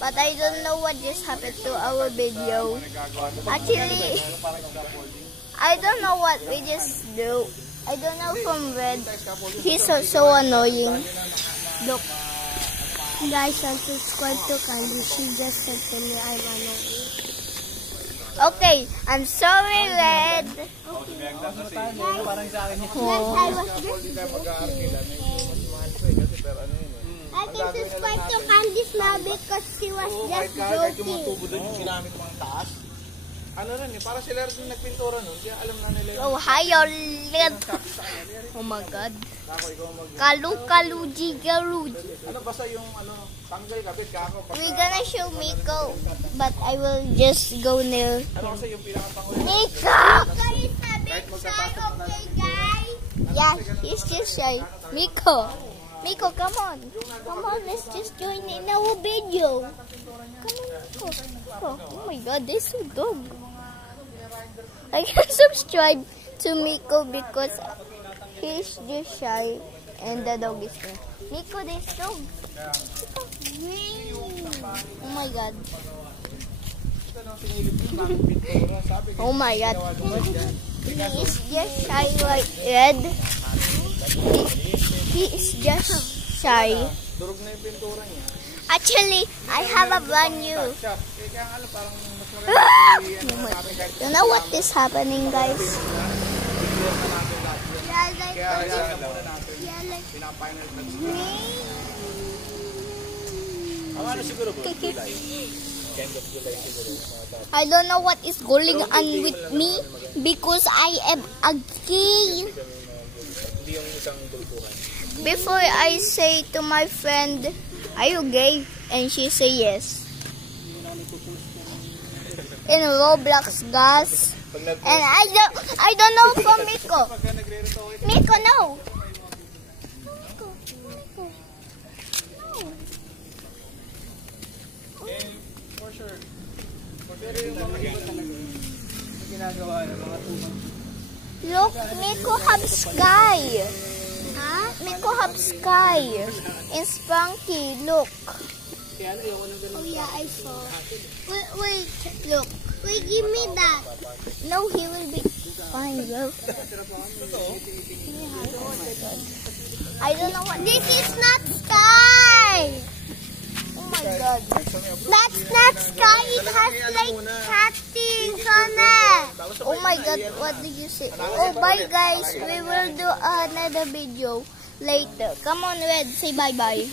But I don't know what just happened to our video. Actually, I don't know what we just do. I don't know from Red. He's so annoying. Look. Guys, unsubscribe to Candy. She just said to me I'm annoying. Okay, I'm sorry, Red. I can subscribe to Candy's now because she was just joking. Ano rin eh, para sila rin nagpintura nun, kaya alam na nila yun. Oh, hi, Red. Oh my God. Kalu-kaluji. Ano basta yung tanggal kapit kako. We're gonna show Miko, but I will just go near. Ano kasi yung pinakapangulit? Miko! Is a bit shy, okay, guys? Yeah, he's just shy. Miko, come on. Come on, let's just join in our video. Come on, Miko. Oh my God, they're so dog. I can subscribe to Miko because he's just shy and the dog is there. Miko, this dog. Oh my God. Oh my God. He is just shy like Red. He is just shy. Durog na yung pintura niya. Actually, I have a brand new. Kaya nga parang mas maganda. You know what is happening, guys? Pinapainal na siguro bro, July. End of July siguro. I don't know what is going on with me because I am a gay. Hindi yung isang bulbuhan. Before I say to my friend, are you gay? And she say yes. In Roblox, guys. And I don't know from Miko. Miko, no. For sure. Pero yung mga iba talaga ginagawa ng mga tuman. Look, Miko have sky. Huh? Miko have sky. In Spunky, look. Oh yeah, I saw. Wait, look. Wait, give me that. No, he will be fine, bro. I don't know what This is not sky. Oh my God. That's not sky. It has like castings on it. Oh my God, what did you say? Oh, bye guys. We will do another video later. Come on, Red. Say bye-bye.